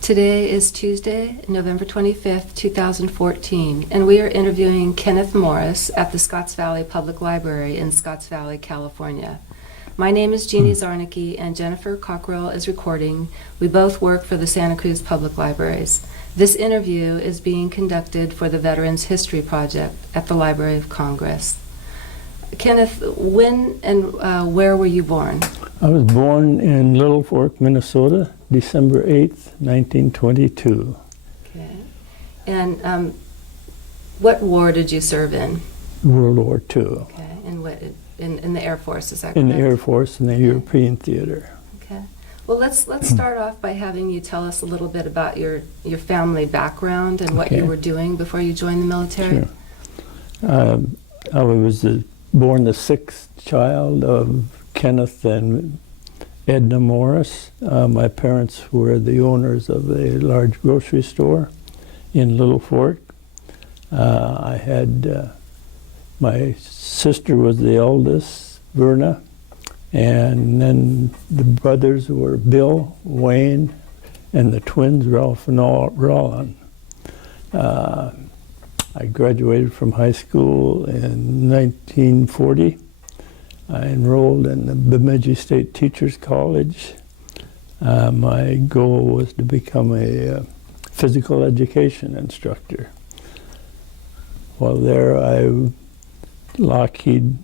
Today is Tuesday, November 25th, 2014, and we are interviewing Kenneth Morris at the Scotts Valley Public Library in Scotts Valley, California. My name is Jeannie Zarnicki, and Jennifer Cockrell is recording. We both work for the Santa Cruz Public Libraries. This interview is being conducted for the Veterans History Project at the Library of Congress. Kenneth, when and where were you born? I was born in Little Fork, Minnesota, December 8th, 1922. Okay. And what war did you serve in? World War II. Okay. And what, in the Air Force, is that In correct? the Air Force in the European theater. Okay. Well, let's start off by having you tell us a little bit about your family background and what you were doing before you joined the military. Sure. I was born the sixth child of Kenneth and Edna Morris. My parents were the owners of a large grocery store in Little Fork. I had my sister was the eldest, Verna, and then the brothers were Bill, Wayne, and the twins, Ralph and Roland. I graduated from high school in 1940. I enrolled in the Bemidji State Teachers College. My goal was to become a physical education instructor. While there, Lockheed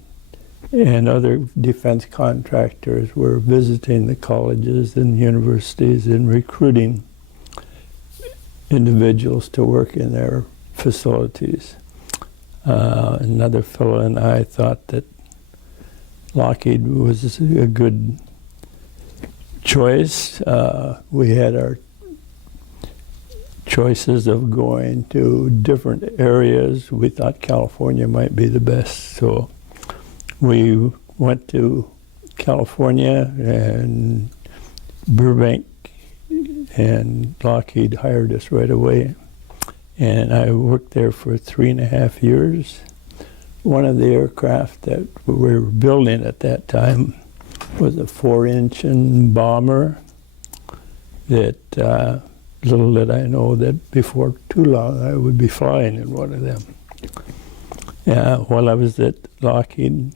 and other defense contractors were visiting the colleges and universities and recruiting individuals to work in their facilities. Another fellow and I thought that Lockheed was a good choice. We had our choices of going to different areas. We thought California might be the best, so we went to California and Burbank, and Lockheed hired us right away. And I worked there for 3.5 years. One of the aircraft that we were building at that time was a 4-engine bomber that, little did I know that before too long I would be flying in one of them. While I was at Lockheed,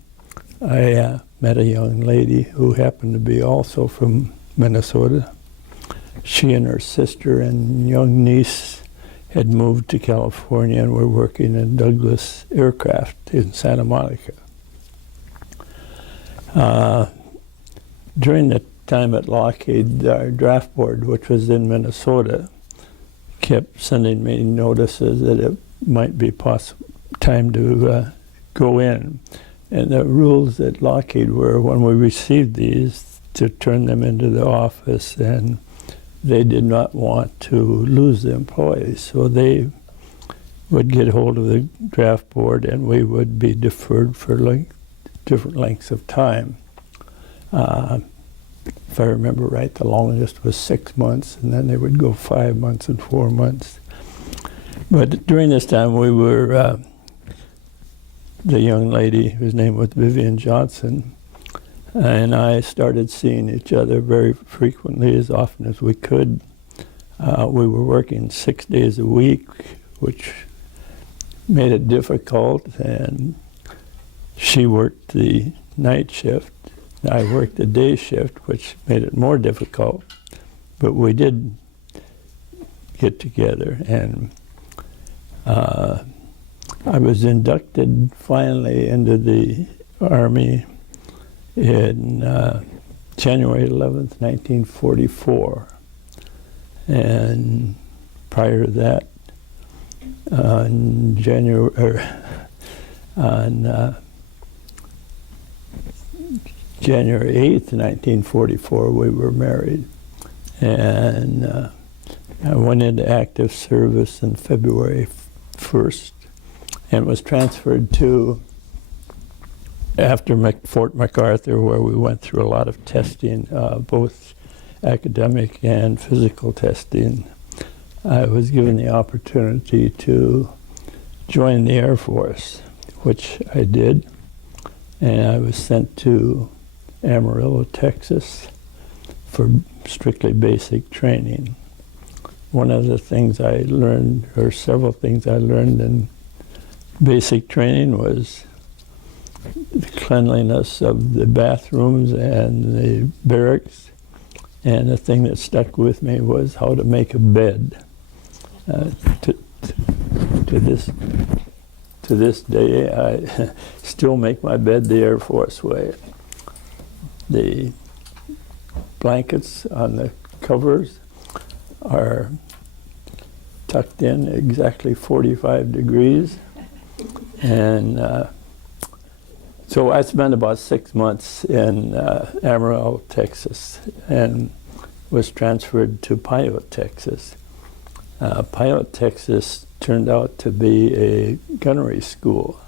I met a young lady who happened to be also from Minnesota. She and her sister and young niece had moved to California and were working in Douglas Aircraft in Santa Monica. During the time at Lockheed, our draft board, which was in Minnesota, kept sending me notices that it might be time to go in. And the rules at Lockheed were, when we received these, to turn them into the office, and they did not want to lose the employees, so they would get hold of the draft board and we would be deferred for different lengths of time. If I remember right, the longest was 6 months, and then they would go 5 months and 4 months. But during this time, we were, the young lady, whose name was Vivian Johnson, and I started seeing each other very frequently, as often as we could. We were working 6 days a week, which made it difficult, and she worked the night shift. I worked the day shift, which made it more difficult, but we did get together, and I was inducted finally into the Army in January 11th, 1944. And prior to that, on January 8th, 1944, we were married. And I went into active service on February 1st and was transferred to, after Fort MacArthur, where we went through a lot of testing, both academic and physical testing. I was given the opportunity to join the Air Force, which I did, and I was sent to Amarillo, Texas, for strictly basic training. one of the things I learned, or several things I learned in basic training, was the cleanliness of the bathrooms and the barracks. And the thing that stuck with me was how to make a bed. To this day, I still make my bed the Air Force way. The blankets on the covers are tucked in exactly 45 degrees. And so I spent about 6 months in Amarillo, Texas, and was transferred to Pyote, Texas. Pyote, Texas turned out to be a gunnery school,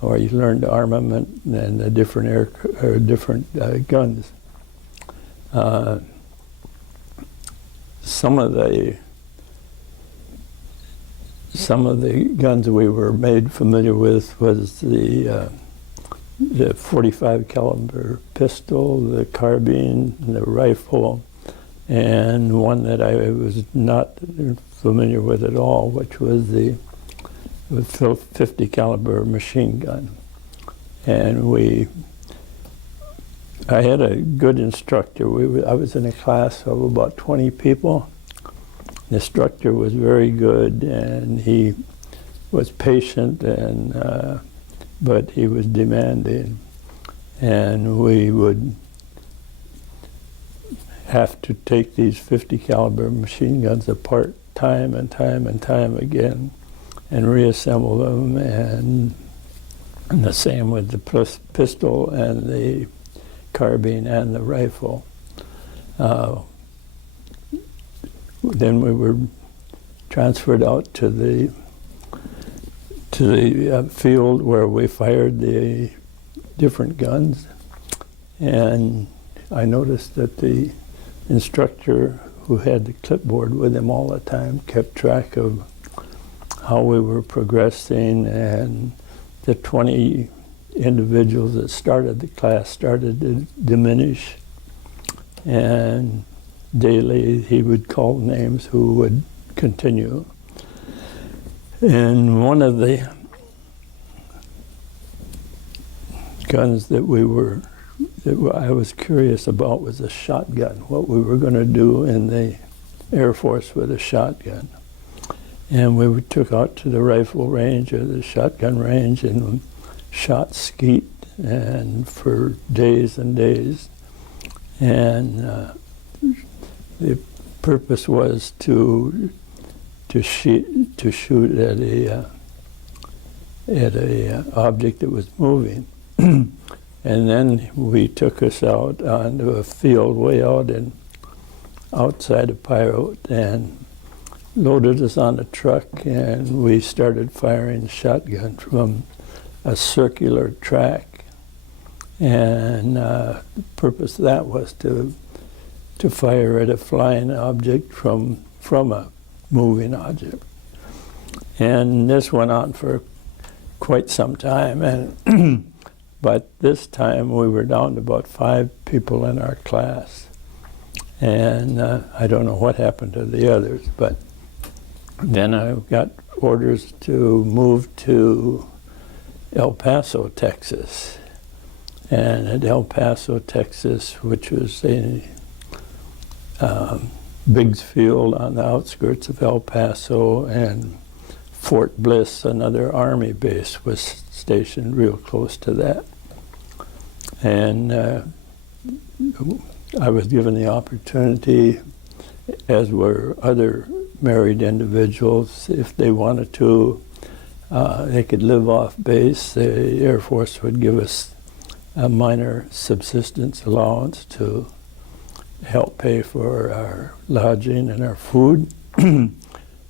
where you learned armament and the different guns. Some of the guns we were made familiar with was the 45 caliber pistol, the carbine, the rifle, and one that I was not familiar with at all, which was the 50 caliber machine gun. And I had a good instructor. I was in a class of about 20 people. The instructor was very good, and he was patient, but he was demanding. And we would have to take these 50 caliber machine guns apart time and time and time again and reassemble them, and the same with the pistol and the carbine and the rifle. Then we were transferred out to the field where we fired the different guns, and I noticed that the instructor, who had the clipboard with him all the time, kept track of how we were progressing, and the 20 individuals that started the class started to diminish, and daily he would call names who would continue. And one of the guns that I was curious about was a shotgun, what we were going to do in the Air Force with a shotgun. And we took out to the rifle range or the shotgun range and shot skeet, and for days and days. And the purpose was to shoot at a object that was moving. And then we took us out onto a field way out outside of Pyote, and loaded us on a truck, and we started firing shotgun from a circular track. And the purpose of that was to fire at a flying object from a moving object. And this went on for quite some time, and but this time we were down to about 5 people in our class. And I don't know what happened to the others, but then I got orders to move to El Paso, Texas. And at El Paso, Texas, which was a Biggs Field on the outskirts of El Paso, and Fort Bliss, another Army base, was stationed real close to that. And I was given the opportunity, as were other married individuals, if they wanted to, they could live off base. The Air Force would give us a minor subsistence allowance to help pay for our lodging and our food.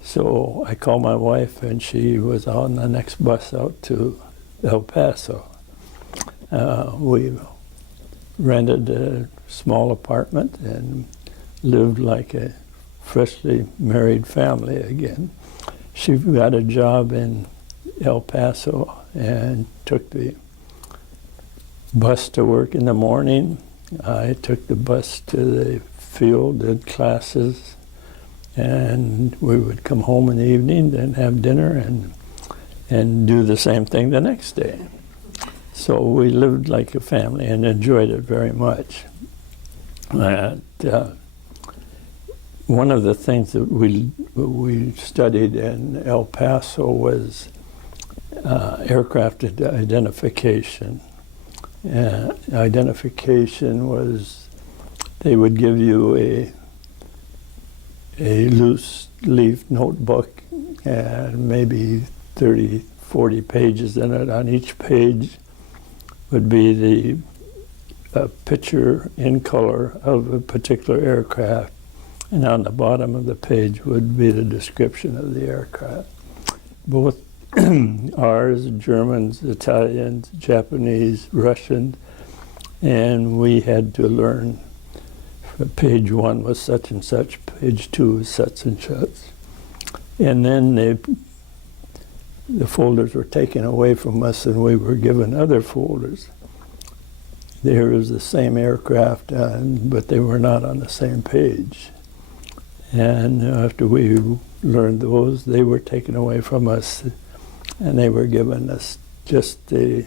So I called my wife, and she was on the next bus out to El Paso. We rented a small apartment and lived like a freshly married family again. She got a job in El Paso and took the bus to work in the morning. I took the bus to the field, did classes, and we would come home in the evening, then have dinner, and do the same thing the next day. So we lived like a family and enjoyed it very much. And, one of the things that we studied in El Paso was aircraft identification. Identification was, they would give you a loose leaf notebook and maybe 30, 40 pages in it. On each page would be a picture in color of a particular aircraft, and on the bottom of the page would be the description of the aircraft. Both ours, Germans, Italians, Japanese, Russians, and we had to learn page 1 was such and such, page 2 was such and such. And then the folders were taken away from us and we were given other folders. There was the same aircraft, but they were not on the same page. And after we learned those, they were taken away from us, and they were given us just a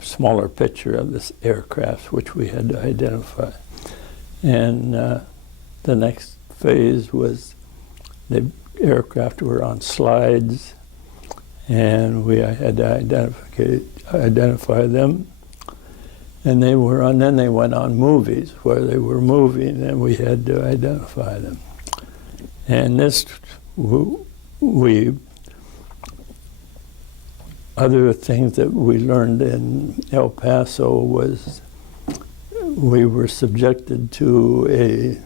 smaller picture of this aircraft, which we had to identify. And the next phase was the aircraft were on slides, and we had to identify them. And they were on. Then they went on movies where they were moving, and we had to identify them. And this, other things that we learned in El Paso was we were subjected to a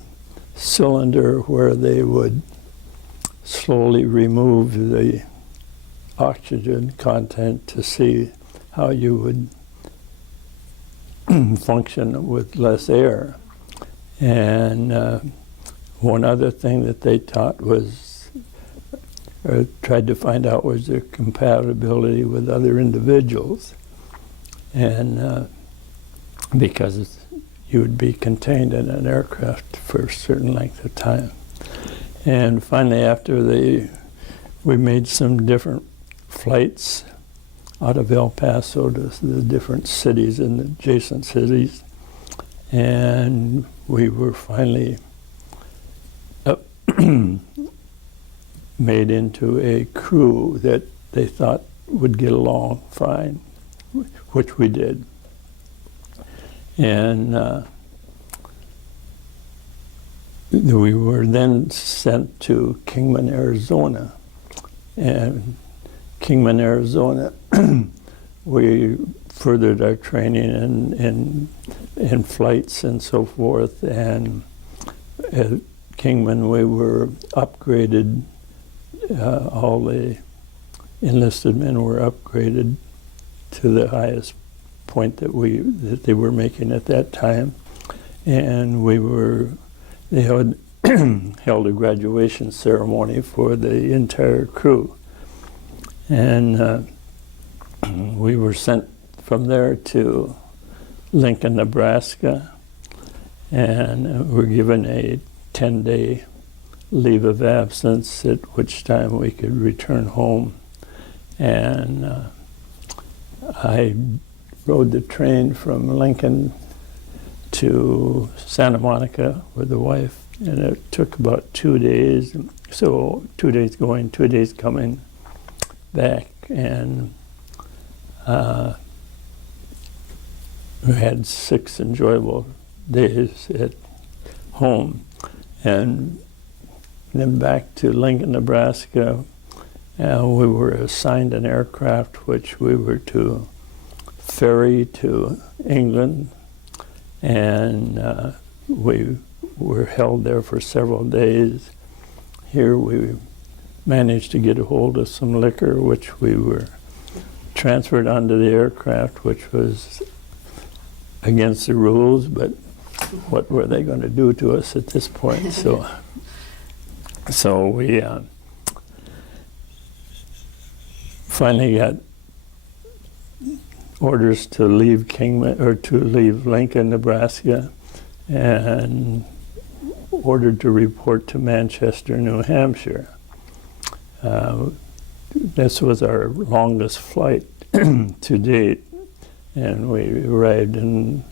cylinder where they would slowly remove the oxygen content to see how you would function with less air. And one other thing that they taught was, or tried to find out, was their compatibility with other individuals. And because you would be contained in an aircraft for a certain length of time. And finally, after we made some different flights out of El Paso to the different cities and adjacent cities. And we were finally made into a crew that they thought would get along fine, which we did. And we were then sent to Kingman, Arizona. And Kingman, Arizona, we furthered our training in flights and so forth. And at Kingman, we were upgraded. All the enlisted men were upgraded to the highest point that they were making at that time. And they had held a graduation ceremony for the entire crew. And we were sent from there to Lincoln, Nebraska, and were given a 10-day leave of absence, at which time we could return home. And I rode the train from Lincoln to Santa Monica with the wife, and it took about 2 days. So 2 days going, 2 days coming back, and we had 6 enjoyable days at home. And then back to Lincoln, Nebraska, we were assigned an aircraft which we were to ferry to England, and we were held there for several days. Here we managed to get a hold of some liquor, which we were transferred onto the aircraft, which was against the rules, but what were they going to do to us at this point? So we finally got orders to leave Lincoln, Nebraska, and ordered to report to Manchester, New Hampshire. This was our longest flight to date, and we arrived in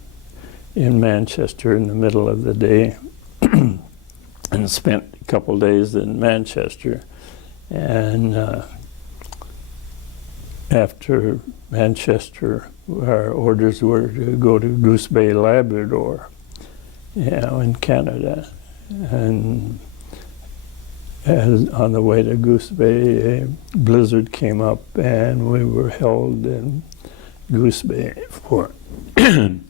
Manchester in the middle of the day and spent a couple days in Manchester. And after Manchester, our orders were to go to Goose Bay, Labrador, in Canada. And on the way to Goose Bay, a blizzard came up, and we were held in Goose Bay for 11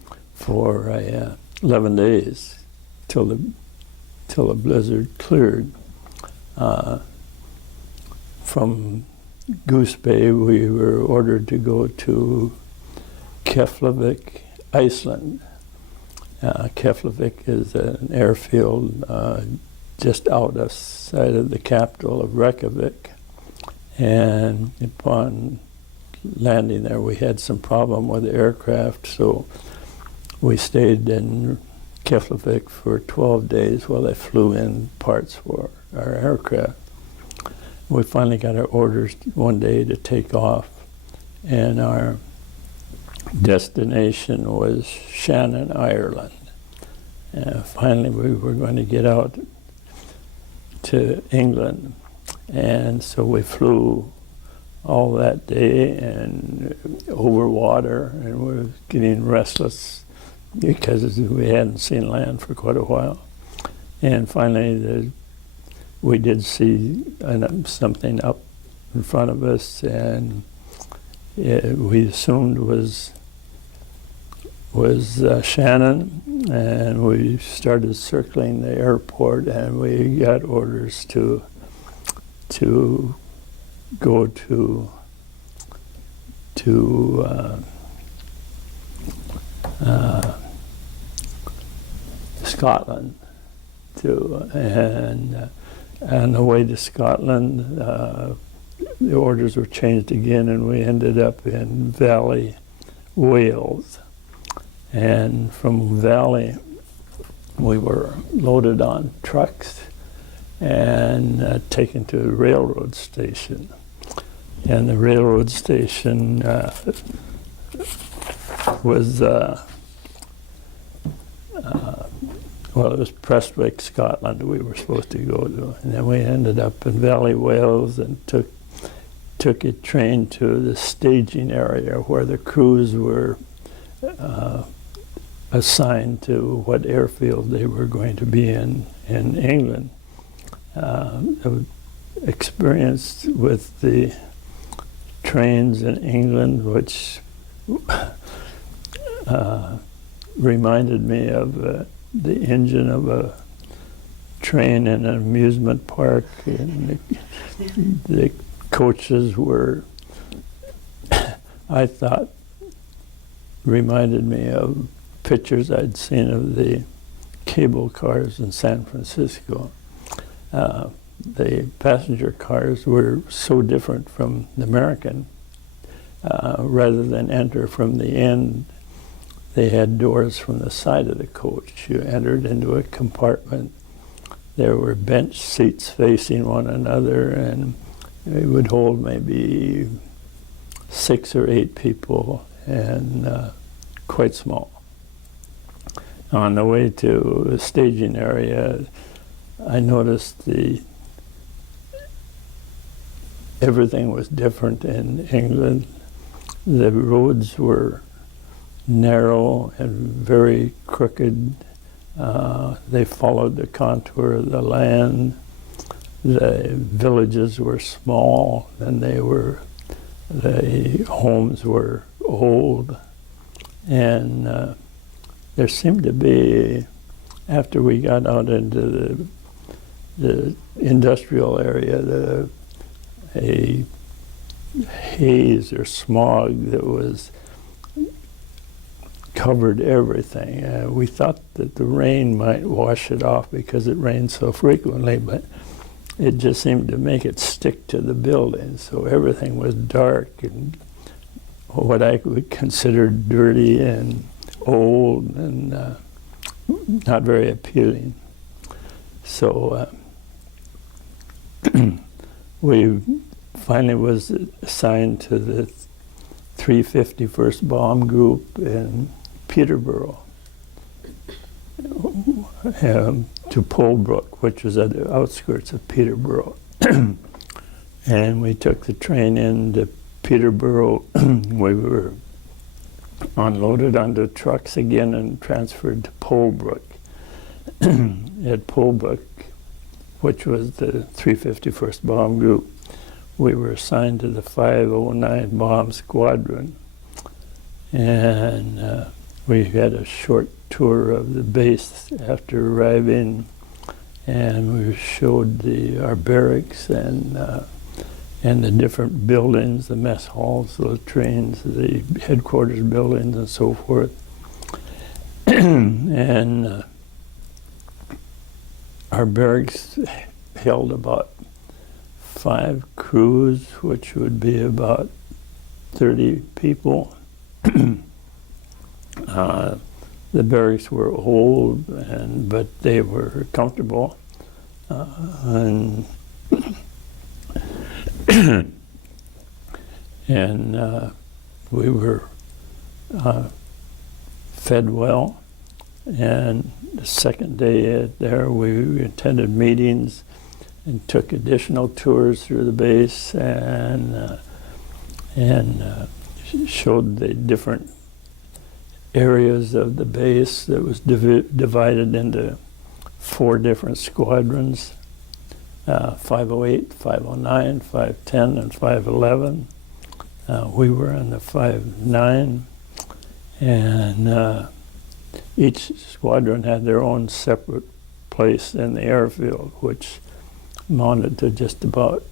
days till the blizzard cleared. From Goose Bay, we were ordered to go to Keflavik, Iceland. Keflavik is an airfield just outside of the capital of Reykjavik. And upon landing there, we had some problem with the aircraft, so we stayed in Keflavik for 12 days while they flew in parts for our aircraft. We finally got our orders one day to take off, and our destination was Shannon, Ireland. Finally, we were going to get out to England, and so we flew all that day and over water, and we were getting restless because we hadn't seen land for quite a while. And finally, we did see something up in front of us, and we assumed was Shannon, and we started circling the airport, and we got orders to go to Scotland, and on the way to Scotland, the orders were changed again, and we ended up in Valley, Wales. And from Valley, we were loaded on trucks and taken to a railroad station. And the railroad station was, it was Prestwick, Scotland we were supposed to go to. And then we ended up in Valley, Wales, and took a train to the staging area where the crews were assigned to what airfield they were going to be in England. The experience with the trains in England, which reminded me of the engine of a train in an amusement park, and the coaches were, I thought, reminded me of pictures I'd seen of the cable cars in San Francisco. The passenger cars were so different from the American. Rather than enter from the end, they had doors from the side of the coach. You entered into a compartment. There were bench seats facing one another, and it would hold maybe 6 or 8 people, and quite small. On the way to the staging area, I noticed everything was different in England. The roads were narrow and very crooked. They followed the contour of the land. The villages were small, and the homes were old. And there seemed to be, after we got out into the industrial area, a haze or smog that was covered everything. We thought that the rain might wash it off because it rained so frequently, but it just seemed to make it stick to the building. So everything was dark and what I would consider dirty and old and not very appealing. So we finally was assigned to the 351st Bomb Group in Peterborough, to Polebrook, which was at the outskirts of Peterborough. And we took the train into Peterborough. We were unloaded onto trucks again and transferred to Polebrook. At Polebrook, which was the 351st Bomb Group, we were assigned to the 509 Bomb Squadron. And we had a short tour of the base after arriving, and we showed our barracks and the different buildings, the mess halls, the latrines, the headquarters buildings, and so forth. And our barracks held about 5 crews, which would be about 30 people. The barracks were old, but they were comfortable. And we were fed well. And the second day there, we attended meetings and took additional tours through the base and showed the different areas of the base that was divided into 4 different squadrons, 508, 509, 510, and 511. We were in the 509, and each squadron had their own separate place in the airfield, which amounted to just about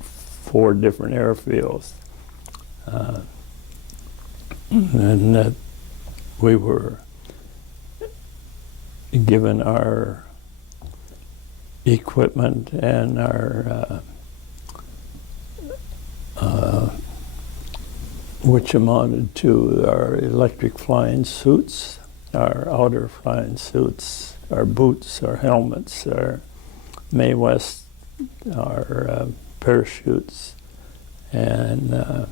4 different airfields. And that we were given our equipment and our which amounted to our electric flying suits, our outer flying suits, our boots, our helmets, our Mae West, our parachutes, and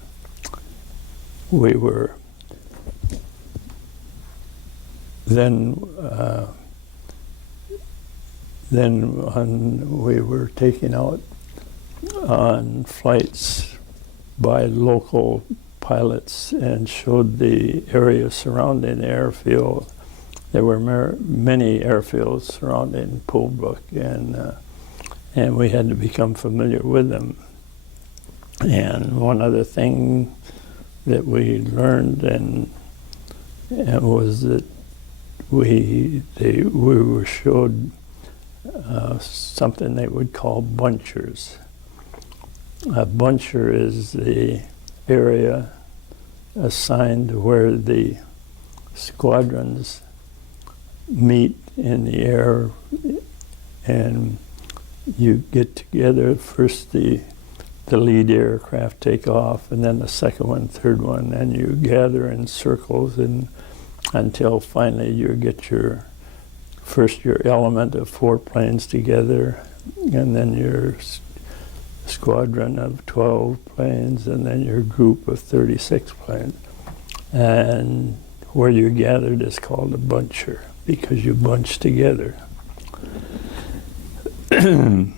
we were then we were taken out on flights by local pilots and showed the area surrounding the airfield. There were many airfields surrounding Polebrook, and we had to become familiar with them. And one other thing that we learned and was that we were showed something they would call bunchers. A buncher is the area assigned where the squadrons meet in the air, and you get together. First the lead aircraft take off, and then the second one, third one, and you gather in circles and until finally you get your element of 4 planes together, and then your squadron of 12 planes, and then your group of 36 planes. And where you gathered is called a buncher, because you bunch together. On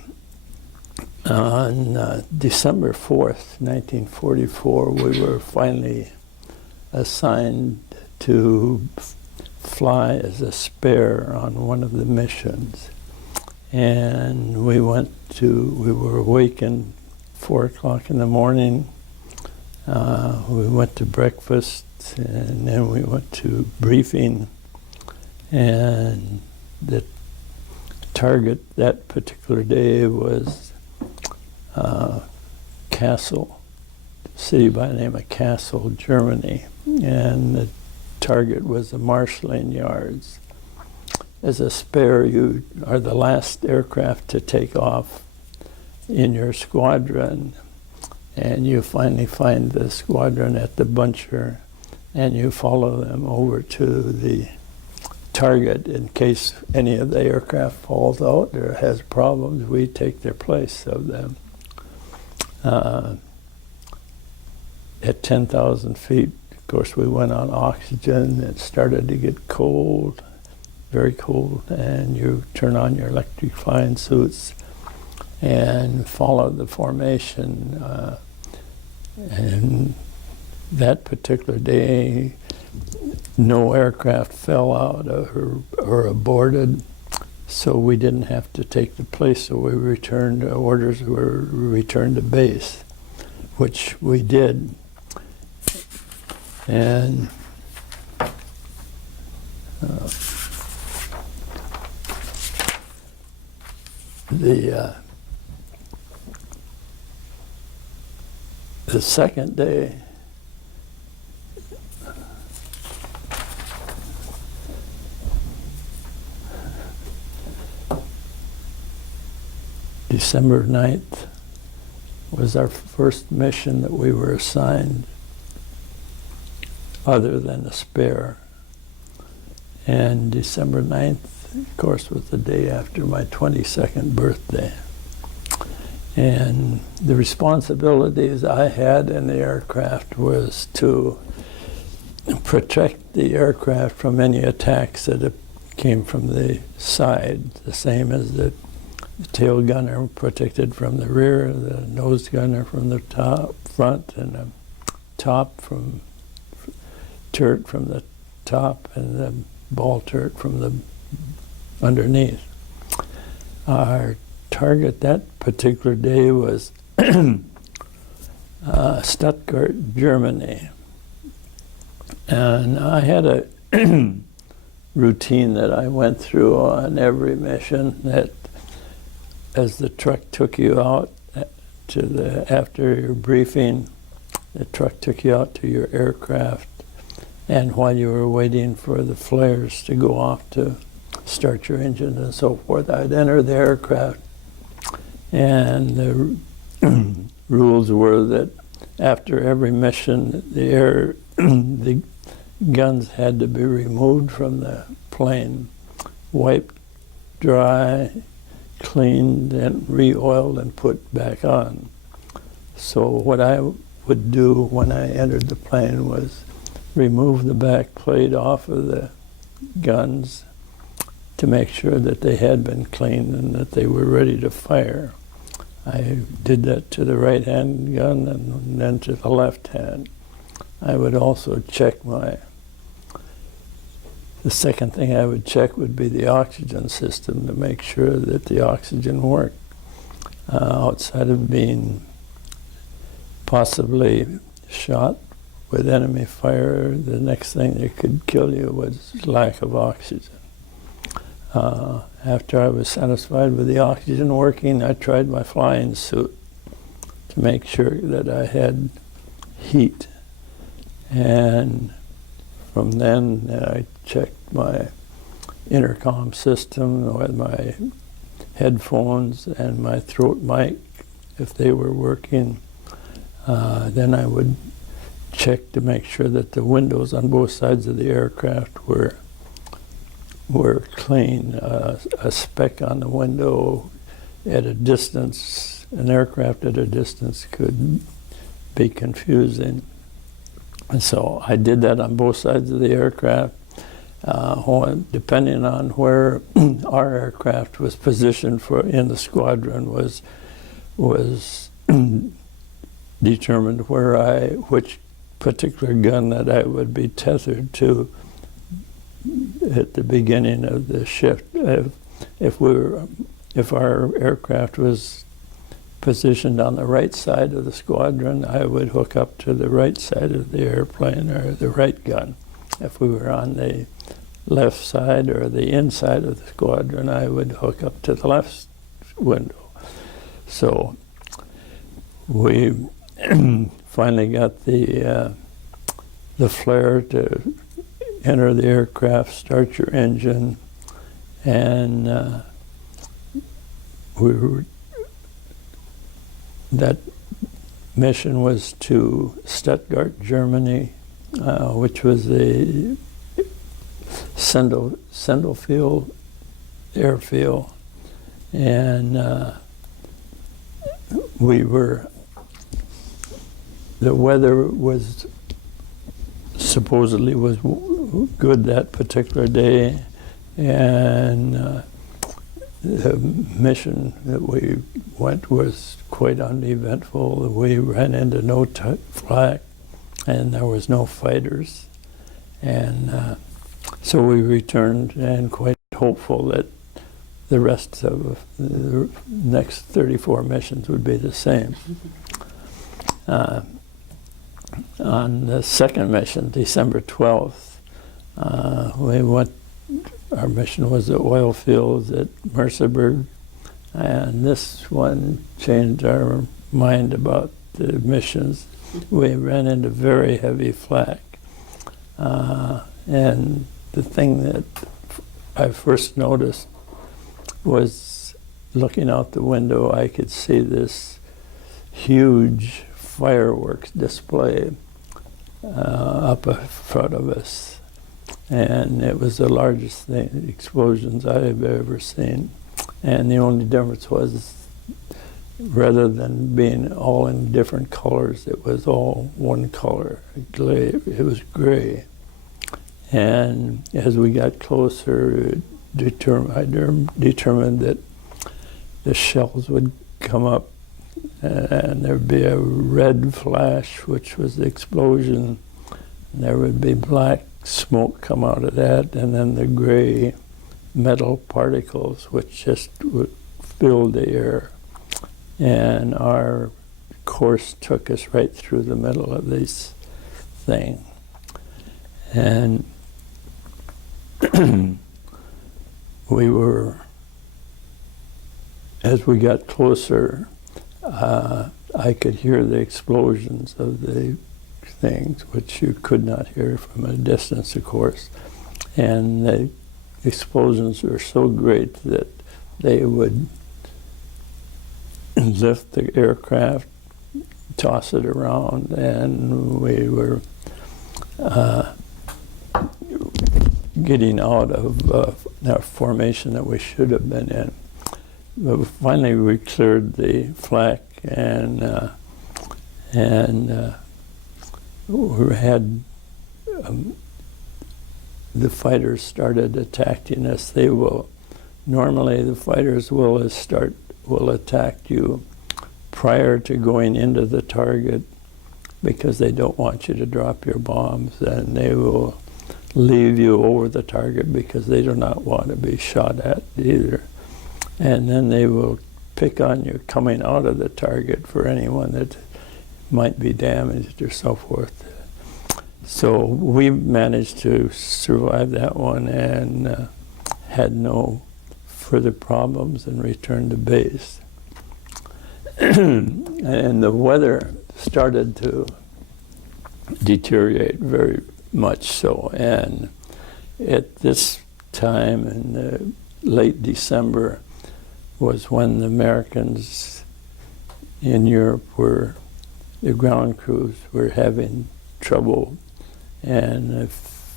December 4th, 1944, we were finally assigned to fly as a spare on one of the missions. And we were awakened 4 o'clock in the morning. We went to breakfast, and then we went to briefing. And the target that particular day was Kassel, a city by the name of Kassel, Germany. And the target was the marshalling yards. As a spare, you are the last aircraft to take off in your squadron, and you finally find the squadron at the buncher, and you follow them over to the target in case any of the aircraft falls out or has problems. We take their place of them. At 10,000 feet, of course, we went on oxygen. It started to get cold, very cold, and you turn on your electrifying suits and follow the formation. And that particular day, no aircraft fell out or aborted, so we didn't have to take the place. So we returned, orders were returned to base, which we did. And the second day, December 9th, was our first mission that we were assigned, other than a spare. And December 9th, of course, was the day after my 22nd birthday. And the responsibilities I had in the aircraft was to protect the aircraft from any attacks that came from the side, the same as the tail gunner protected from the rear, the nose gunner from the top, front, and the top from turret from the top, and the ball turret from the underneath. Our target that particular day was Stuttgart, Germany. And I had a routine that I went through on every mission, that as the truck took you out after your briefing, the truck took you out to your aircraft, and while you were waiting for the flares to go off to start your engine and so forth, I'd enter the aircraft. And the rules were that after every mission, the guns had to be removed from the plane, wiped dry, cleaned, and re-oiled and put back on. So what I would do when I entered the plane was remove the back plate off of the guns to make sure that they had been cleaned and that they were ready to fire. I did that to the right hand gun and then to the left hand. I would also check the second thing I would check would be the oxygen system to make sure that the oxygen worked. Outside of being possibly shot with enemy fire, the next thing that could kill you was lack of oxygen. After I was satisfied with the oxygen working, I tried my flying suit to make sure that I had heat. And from then, I checked my intercom system with my headphones and my throat mic, if they were working. Then I would check to make sure that the windows on both sides of the aircraft were clean. A speck on the window at a distance, an aircraft at a distance, could be confusing. And so I did that on both sides of the aircraft. Depending on where our aircraft was positioned in the squadron was determined which particular gun that I would be tethered to at the beginning of the shift. If our aircraft was positioned on the right side of the squadron, I would hook up to the right side of the airplane, or the right gun. If we were on the left side or the inside of the squadron, I would hook up to the left window. So we finally got the flare to enter the aircraft, start your engine, and that mission was to Stuttgart, Germany, which was the Sendlefield airfield, and the weather was supposedly was good that particular day, and the mission that we went was quite uneventful. We ran into no flak, and there was no fighters, and so we returned, and quite hopeful that the rest of the next 34 missions would be the same. On the second mission, December 12th, we went. Our mission was at oil fields at Mercerburg, and this one changed our mind about the missions. We ran into very heavy flak, and the thing that I first noticed was looking out the window, I could see this huge fireworks display up in front of us. And it was the largest explosions I have ever seen. And the only difference was, rather than being all in different colors, it was all one color. It was gray. And as we got closer, I determined that the shells would come up, and there'd be a red flash, which was the explosion, and there would be black smoke come out of that, and then the gray metal particles, which just would fill the air. And our course took us right through the middle of this thing. And we were, as we got closer, I could hear the explosions of the things, which you could not hear from a distance, of course. And the explosions were so great that they would lift the aircraft, toss it around, and we were getting out of our formation that we should have been in. But finally we cleared the flak, and we had the fighters started attacking us. Normally the fighters will attack you prior to going into the target, because they don't want you to drop your bombs, and they will leave you over the target because they do not want to be shot at either. And then they will pick on you coming out of the target for anyone that might be damaged or so forth. So we managed to survive that one, and had no further problems, and returned to base. And the weather started to deteriorate very much so, and at this time in late December was when the Americans in Europe the ground crews were having trouble, and if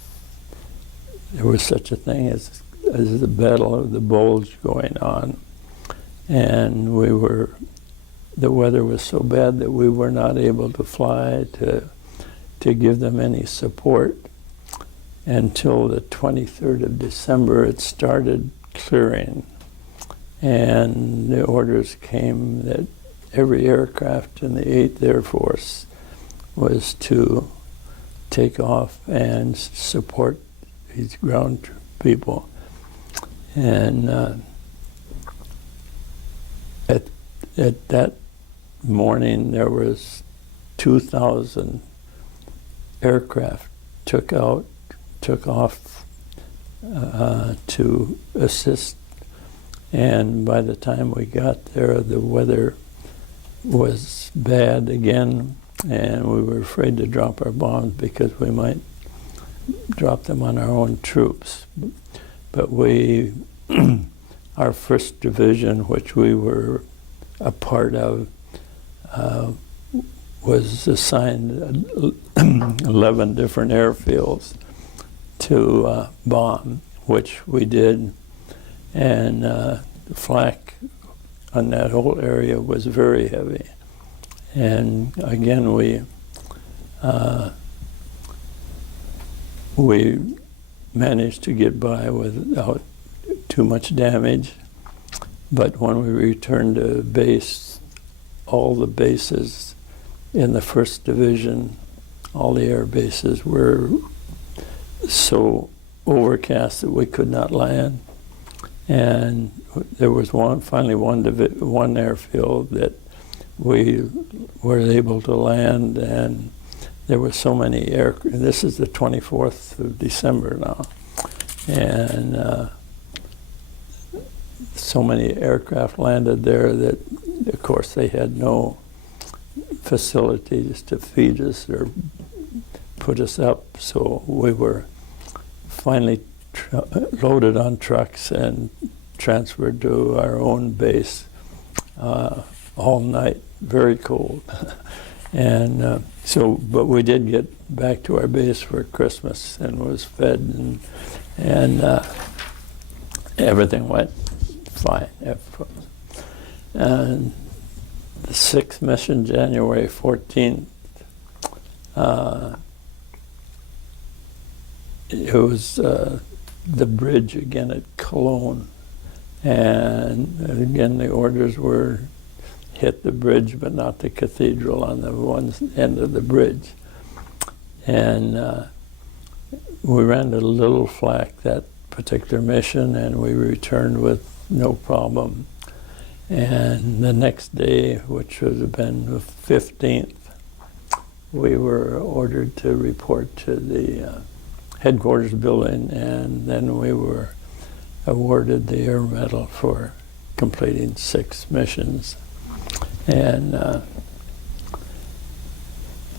there was such a thing as the Battle of the Bulge going on, and the weather was so bad that we were not able to fly to give them any support until the 23rd of December. It started clearing, and the orders came that every aircraft in the 8th Air Force was to take off and support these ground people. And at that morning, there was 2,000 aircraft took off to assist. And by the time we got there, the weather was bad again, and we were afraid to drop our bombs because we might drop them on our own troops. But our 1st Division, which we were a part of, was assigned 11 different airfields to bomb, which we did, and the flak on that whole area was very heavy. And again, we managed to get by without too much damage. But when we returned to base, all the bases in the 1st Division, all the air bases were so overcast that we could not land. And there was finally one airfield that we were able to land, and there were so many this is the 24th of December now, and so many aircraft landed there that, of course, they had no facilities to feed us or put us up, so we were finally loaded on trucks and transferred to our own base all night, very cold. And but we did get back to our base for Christmas and was fed, and everything went fine. And the 6th mission, January 14th, it was the bridge again at Cologne, and again the orders were hit the bridge but not the cathedral on the one end of the bridge. And we ran a little flak that particular mission, and we returned with no problem. And the next day, which would have been the 15th, we were ordered to report to the headquarters building, and then we were awarded the Air Medal for completing 6 missions. And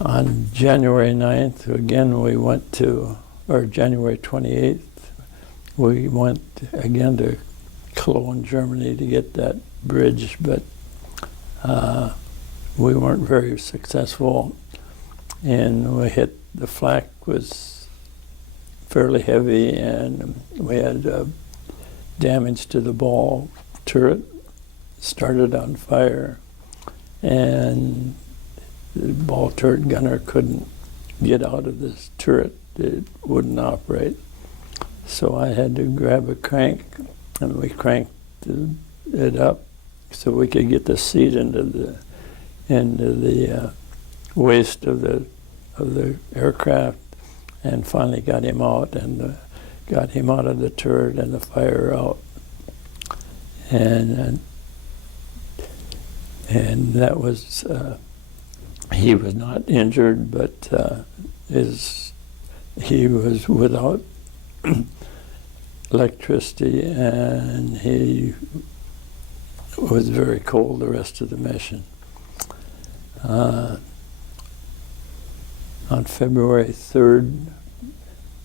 on January 9th, again, we went to, or January 28th, we went again to Cologne, Germany to get that bridge, but we weren't very successful, and we hit, the flak was fairly heavy, and we had damage to the ball turret, started on fire, and the ball turret gunner couldn't get out of this turret. It wouldn't operate. So I had to grab a crank, and we cranked it up so we could get the seat into the waist of the aircraft, and finally got him out, and got him out of the turret and the fire out. And that was, he was not injured, but he was without electricity, and he was very cold the rest of the mission. On February 3rd,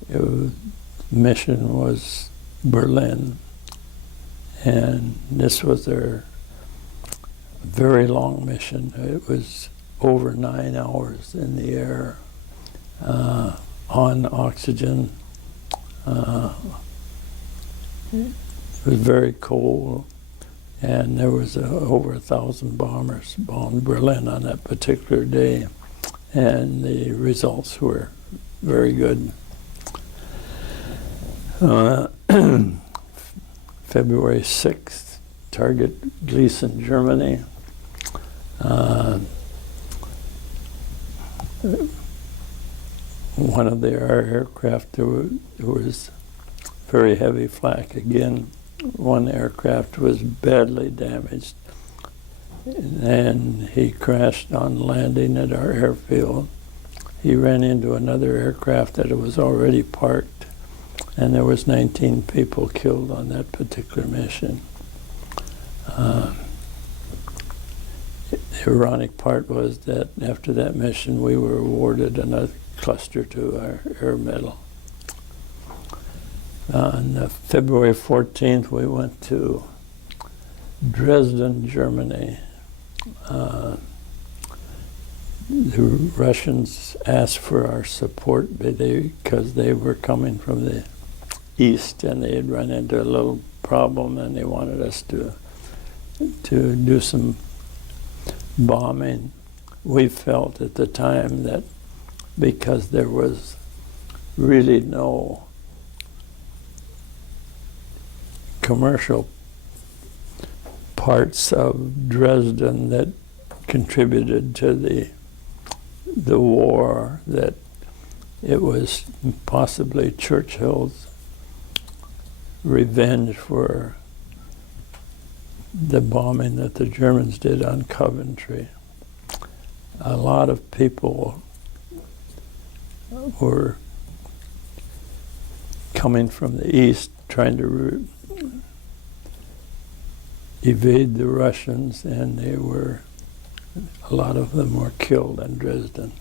the mission was Berlin, and this was their very long mission. It was over 9 hours in the air, on oxygen. It was very cold, and there was over 1,000 bombers bombed Berlin on that particular day, and the results were very good. February 6th, target Gießen, Germany. One of our aircraft, there was very heavy flak again. One aircraft was badly damaged, and he crashed on landing at our airfield. He ran into another aircraft that was already parked, and there was 19 people killed on that particular mission. The ironic part was that after that mission, we were awarded another cluster to our Air Medal. On February 14th, we went to Dresden, Germany. the Russians asked for our support because they were coming from the east and they had run into a little problem and they wanted us to do some bombing. We felt at the time that because there was really no commercial parts of Dresden that contributed to the war, that it was possibly Churchill's revenge for the bombing that the Germans did on Coventry. A lot of people were coming from the east trying to evade the Russians, and a lot of them were killed in Dresden.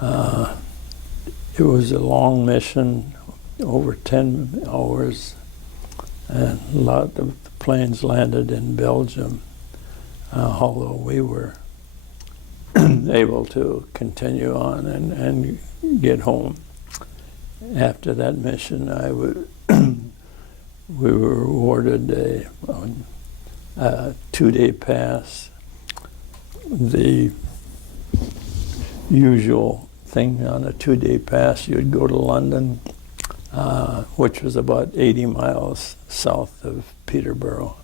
It was a long mission, over 10 hours, and a lot of the planes landed in Belgium, although we were able to continue on and get home. After that mission, we were awarded a 2-day pass. The usual thing on a 2-day pass, you'd go to London, which was about 80 miles south of Peterborough,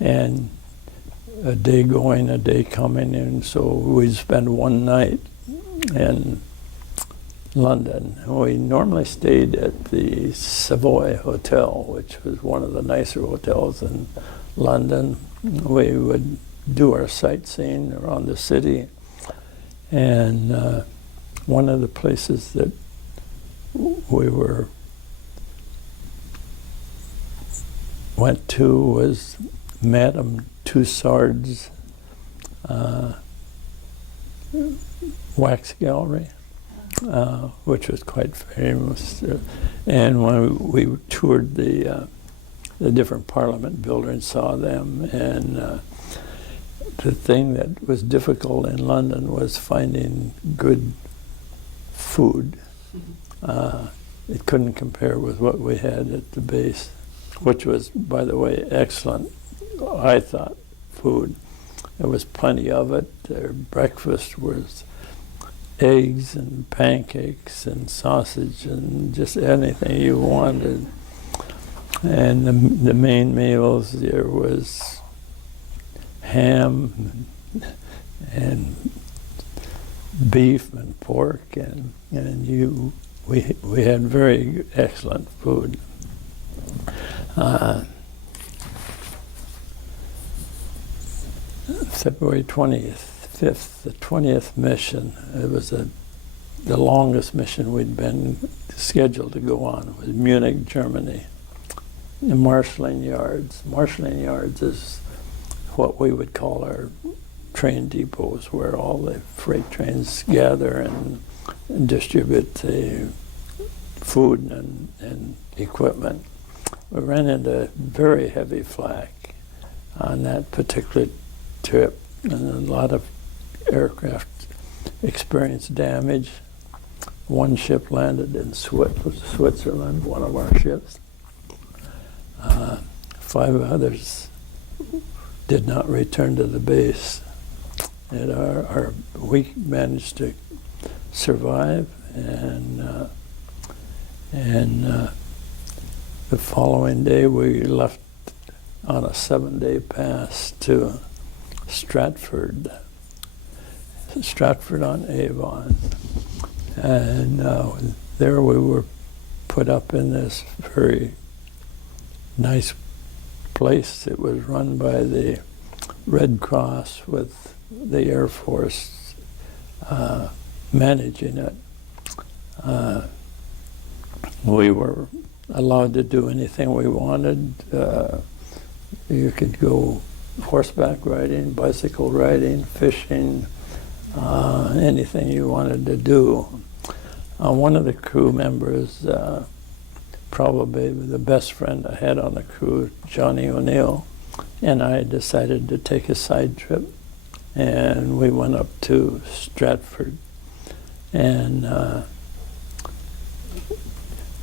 and a day going, a day coming, and so we'd spend one night in London. We normally stayed at the Savoy Hotel, which was one of the nicer hotels in London. We would do our sightseeing around the city, and one of the places that we went to was Madame Tussaud's wax gallery, which was quite famous. And when we toured the different Parliament buildings, saw them, and the thing that was difficult in London was finding good food. It couldn't compare with what we had at the base, which was, by the way, excellent, I thought, food. There was plenty of it. Their breakfast was eggs and pancakes and sausage and just anything you wanted. And the main meals, there was ham and beef and pork, and we had very excellent food. February 25th, the 20th mission. It was the longest mission we'd been scheduled to go on. It was Munich, Germany. The marshalling yards. Marshalling yards is what we would call our train depots, where all the freight trains gather and distribute the food and equipment. We ran into very heavy flak on that particular trip, and a lot of aircraft experienced damage. One ship landed in Switzerland, one of our ships. 5 others did not return to the base. And we managed to survive, and the following day we left on a 7-day pass to Stratford on Avon, and there we were put up in this very nice place. It was run by the Red Cross, with the Air Force managing it. We were allowed to do anything we wanted. You could go horseback riding, bicycle riding, fishing, anything you wanted to do. One of the crew members, probably the best friend I had on the crew, Johnny O'Neill, and I decided to take a side trip and we went up to Stratford, and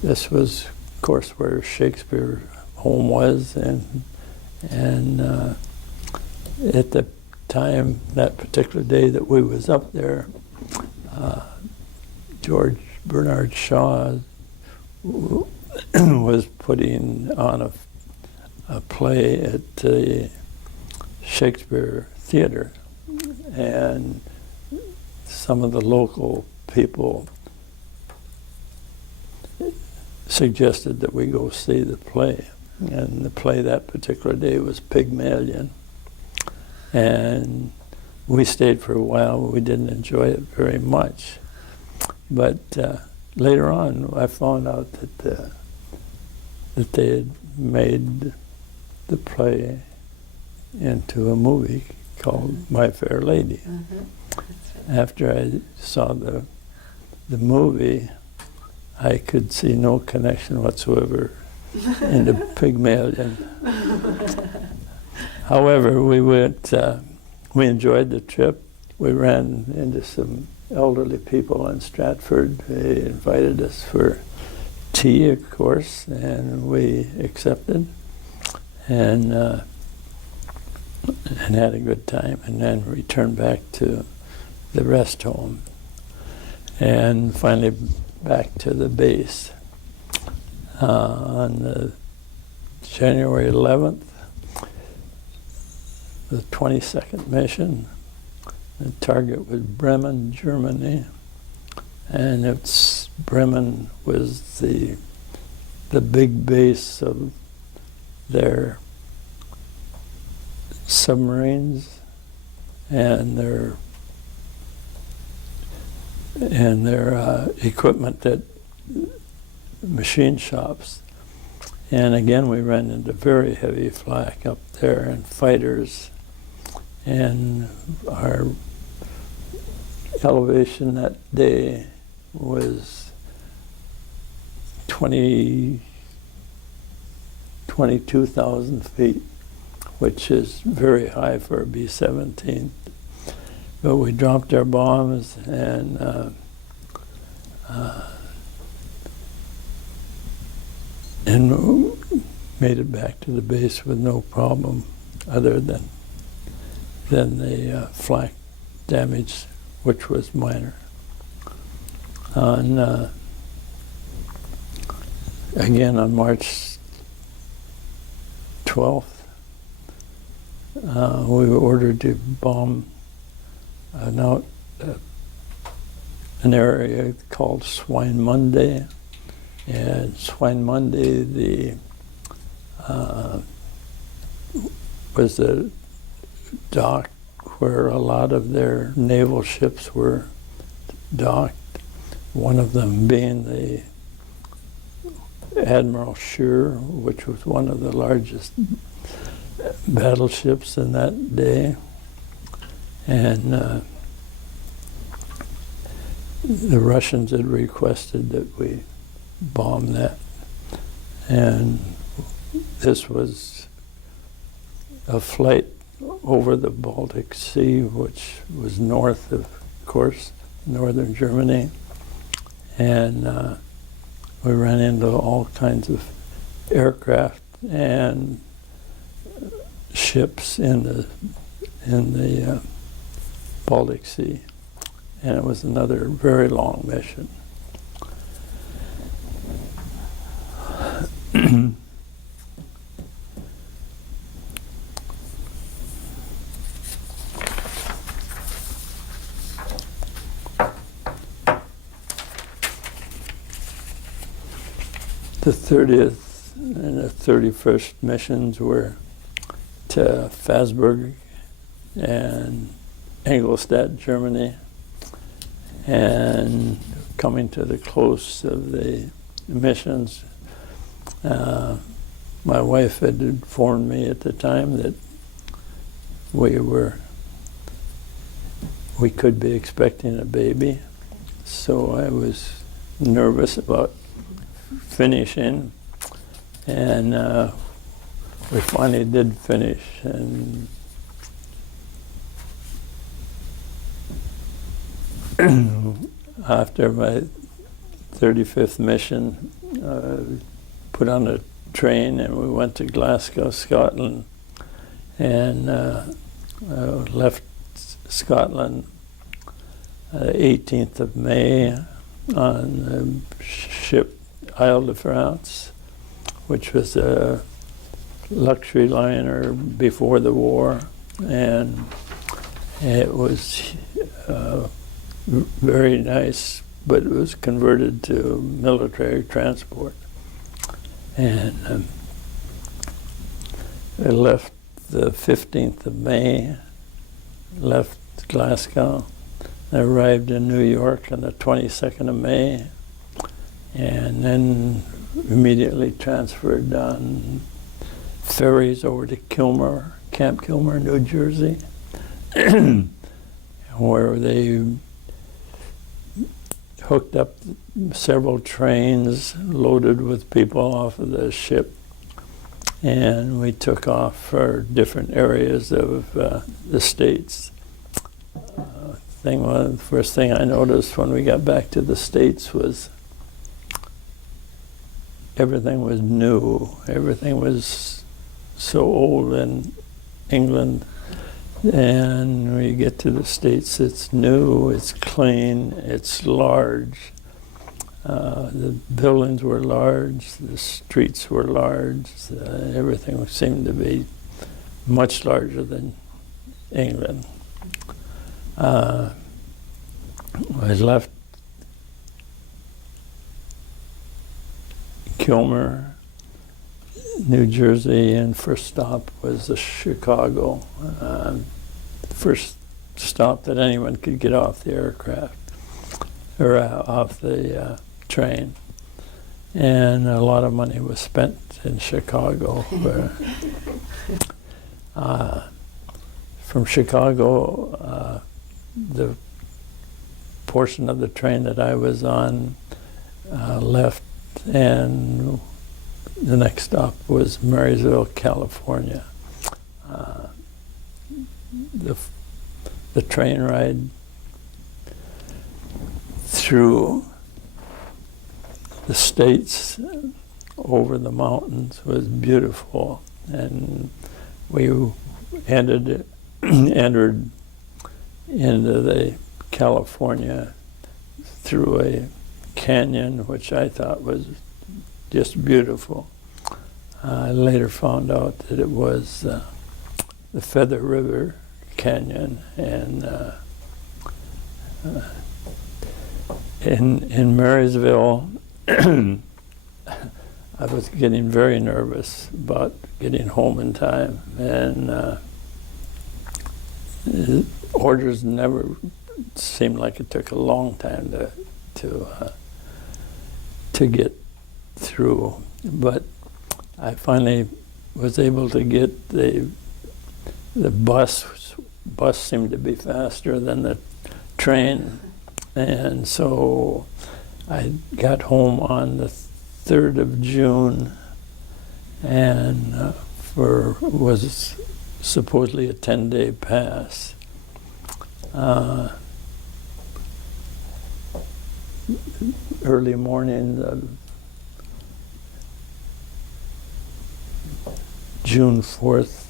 this was, of course, where Shakespeare's home was, and at the time, that particular day that we was up there, George Bernard Shaw was putting on a play at the Shakespeare Theater, and some of the local people suggested that we go see the play. And the play that particular day was Pygmalion. And we stayed for a while. We didn't enjoy it very much. But later on, I found out that they had made the play into a movie called My Fair Lady. After I saw the movie, I could see no connection whatsoever into Pygmalion. However, we enjoyed the trip. We ran into some elderly people in Stratford. They invited us for tea, of course, and we accepted, and had a good time, and then returned back to the rest home, and finally back to the base. On the January 11th, the 22nd mission, the target was Bremen, Germany, and Bremen was the big base of their submarines and their equipment at machine shops. And again, we ran into very heavy flak up there and fighters, and our elevation that day was 22,000 feet, which is very high for a B-17. But we dropped our bombs and made it back to the base with no problem, other than the flak damage, which was minor. Again, on March 12th, we were ordered to bomb an area called Swinemunde. And Swinemunde was the dock where a lot of their naval ships were docked, one of them being the Admiral Scheer, which was one of the largest battleships in that day. And the Russians had requested that we bomb that. And this was a flight over the Baltic Sea, which was north of course, northern Germany. And we ran into all kinds of aircraft and ships in the Baltic Sea. And it was another very long mission. The 30th and the 31st missions were to Fasberg and Ingolstadt, Germany, and coming to the close of the missions, my wife had informed me at the time that we could be expecting a baby, so I was nervous about finishing, and we finally did finish, and after my 35th mission, put on a train and we went to Glasgow, Scotland, and left Scotland 18th of May on the ship Isle de France, which was a luxury liner before the war, and it was very nice, but it was converted to military transport. And I left the 15th of May, left Glasgow, I arrived in New York on the 22nd of May, and then immediately transferred on ferries over to Camp Kilmer, New Jersey, where they hooked up several trains loaded with people off of the ship, and we took off for different areas of the States. The first thing I noticed when we got back to the States was everything was new. Everything was so old in England, and when you get to the States, it's new, it's clean, it's large. The buildings were large, the streets were large, everything seemed to be much larger than England. I left Kilmer, New Jersey, and first stop was Chicago. First stop that anyone could get off the aircraft, or off the train. And a lot of money was spent in Chicago. From Chicago, the portion of the train that I was on left, and the next stop was Marysville, California. The train ride through the States over the mountains was beautiful, and we entered into the California through a canyon, which I thought was just beautiful. I later found out that it was the Feather River Canyon, and in Marysville, I was getting very nervous about getting home in time, and orders never seemed like it took a long time to get through. But I finally was able to get the bus. Bus seemed to be faster than the train, and so I got home on the 3rd of June, and was supposedly a 10-day pass. Early morning, June 4th,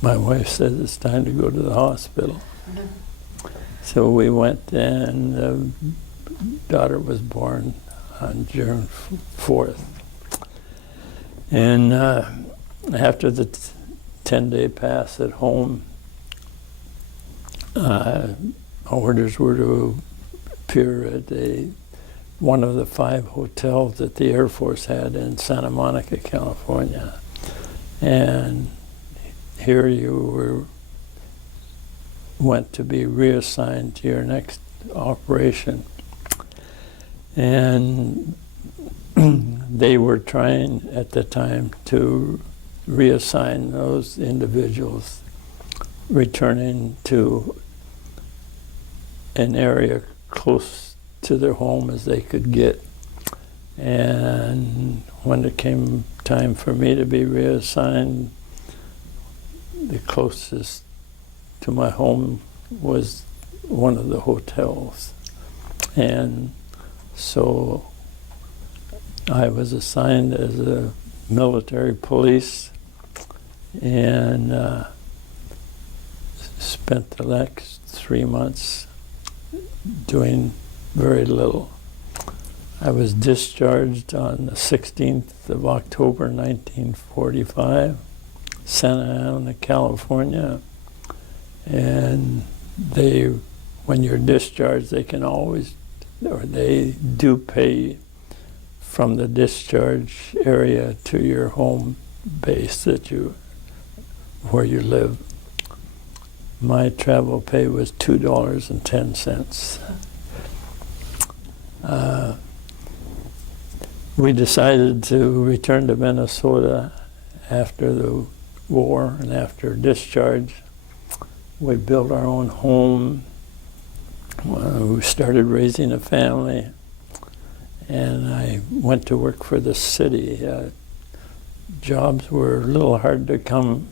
my wife said it's time to go to the hospital. So we went, and the daughter was born on June 4th. And after the 10-day pass at home, orders were to appear at one of the 5 hotels that the Air Force had in Santa Monica, California. And here you went to be reassigned to your next operation. And they were trying at the time to reassign those individuals, returning to an area close to their home as they could get. And when it came time for me to be reassigned, the closest to my home was one of the hotels. And so I was assigned as a military police and spent the next 3 months doing very little. I was discharged on the 16th of October 1945, Santa Ana, California, and when you're discharged, they do pay from the discharge area to your home base where you live. My travel pay was $2.10. We decided to return to Minnesota after the war and after discharge. We built our own home. We started raising a family, and I went to work for the city. Jobs were a little hard to come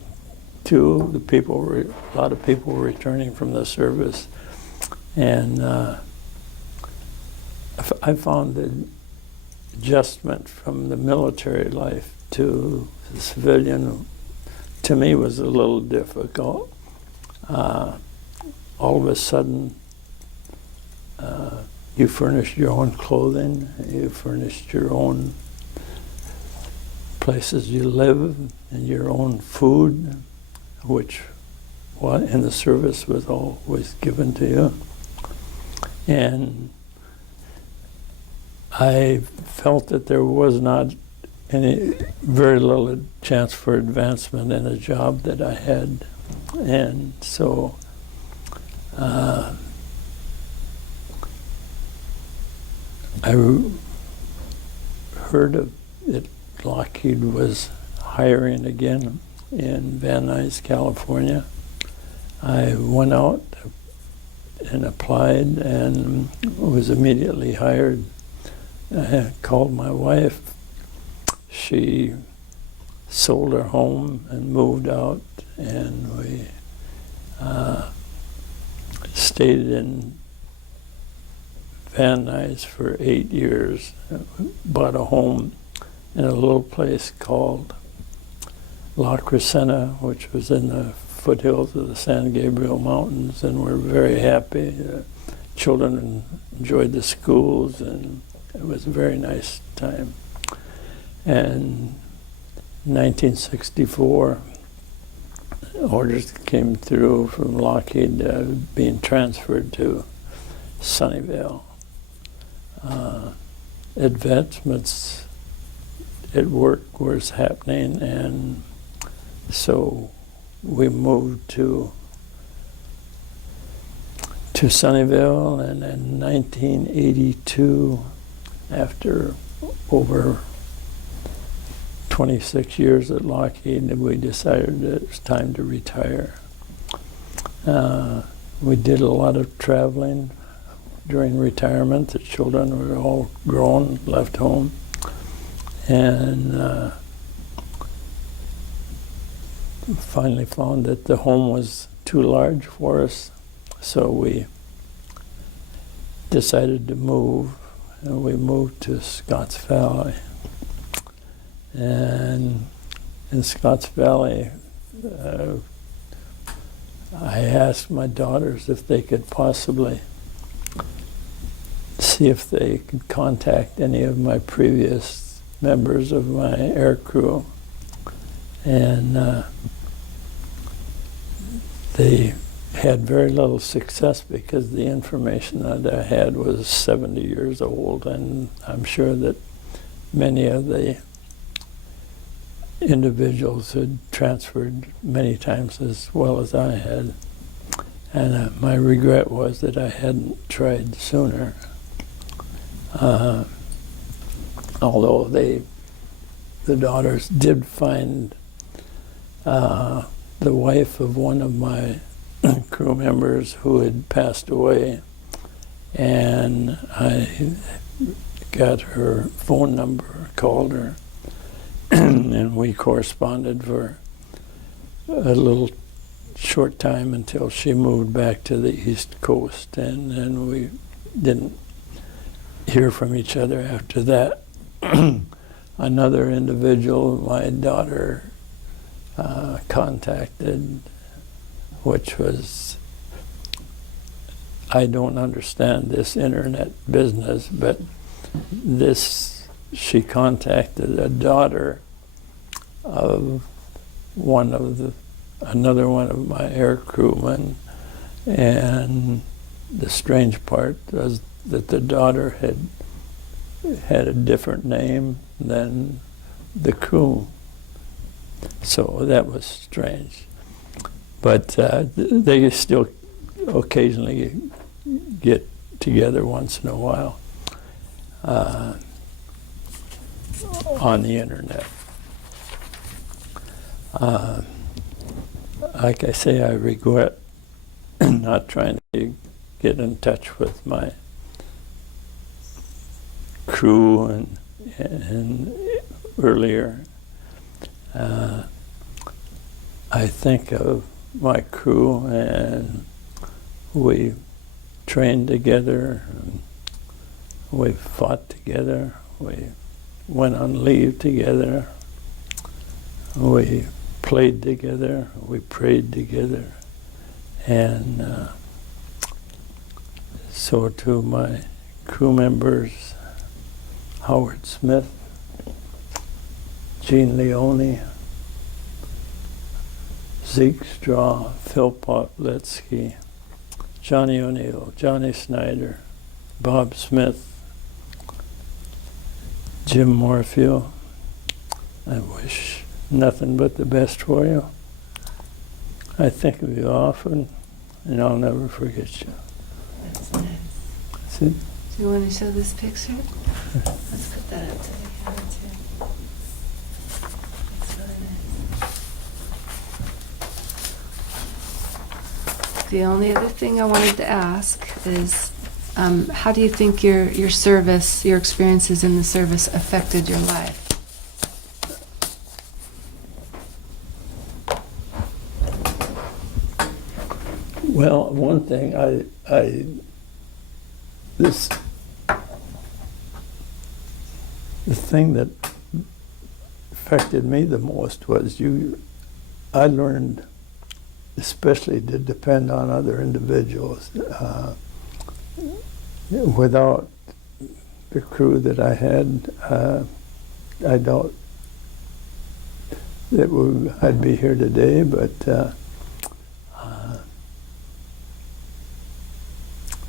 to. A lot of people were returning from the service, and I found the adjustment from the military life to the civilian, to me, was a little difficult. All of a sudden, you furnished your own clothing, you furnished your own places you live, and your own food, which in the service was always given to you. And I felt that there was not very little chance for advancement in a job that I had. And so I heard that Lockheed was hiring again in Van Nuys, California. I went out and applied and was immediately hired. I called my wife. She sold her home and moved out, and we stayed in Van Nuys for 8 years. Bought a home in a little place called La Crescenta, which was in the foothills of the San Gabriel Mountains, and we're very happy. Children enjoyed the schools, and it was a very nice time. And in 1964, orders came through from Lockheed being transferred to Sunnyvale. Advancements at work was happening, and so we moved to Sunnyvale, and in 1982, after over 26 years at Lockheed, we decided that it was time to retire. We did a lot of traveling during retirement. The children were all grown, left home, and finally found that the home was too large for us, so we decided to move, and we moved to Scotts Valley. And in Scotts Valley, I asked my daughters if they could possibly see if they could contact any of my previous members of my air crew. And they had very little success because the information that I had was 70 years old, and I'm sure that many of the individuals had transferred many times as well as I had. And my regret was that I hadn't tried sooner. Although the daughters did find the wife of one of my crew members who had passed away, and I got her phone number, called her, and we corresponded for a little short time until she moved back to the East Coast, and then we didn't hear from each other after that. Another individual my daughter contacted, which was, I don't understand this internet business, but she contacted a daughter of another one of my air crewmen, and the strange part was that the daughter had a different name than the crew, so that was strange. But they still occasionally get together once in a while on the internet. Like I say, I regret not trying to get in touch with my crew and earlier. I think of my crew, and we trained together, and we fought together, we went on leave together, we played together, we prayed together, and so to my crew members, Howard Smith, Gene Leone, Zeke Straw, Phil Poplitsky, Johnny O'Neill, Johnny Snyder, Bob Smith, Jim Morfield, I wish nothing but the best for you. I think of you often, and I'll never forget you. That's nice. See? Do you want to show this picture? Let's put that up to the camera too. That's really nice. The only other thing I wanted to ask is, how do you think your service, your experiences in the service affected your life? Well, one thing the thing that affected me the most was I learned especially to depend on other individuals. Without the crew that I had, I doubt that I'd be here today, but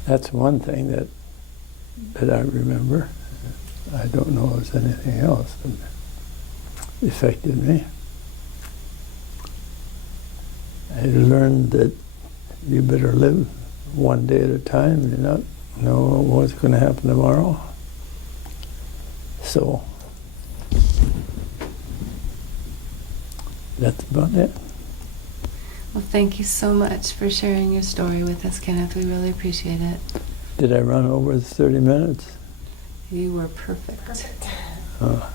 that's one thing that I remember. I don't know if there's anything else that affected me. I learned that you better live one day at a time. You not know what's going to happen tomorrow. So that's about it. Well, thank you so much for sharing your story with us, Kenneth. We really appreciate it. Did I run over the 30 minutes? You were perfect. Oh.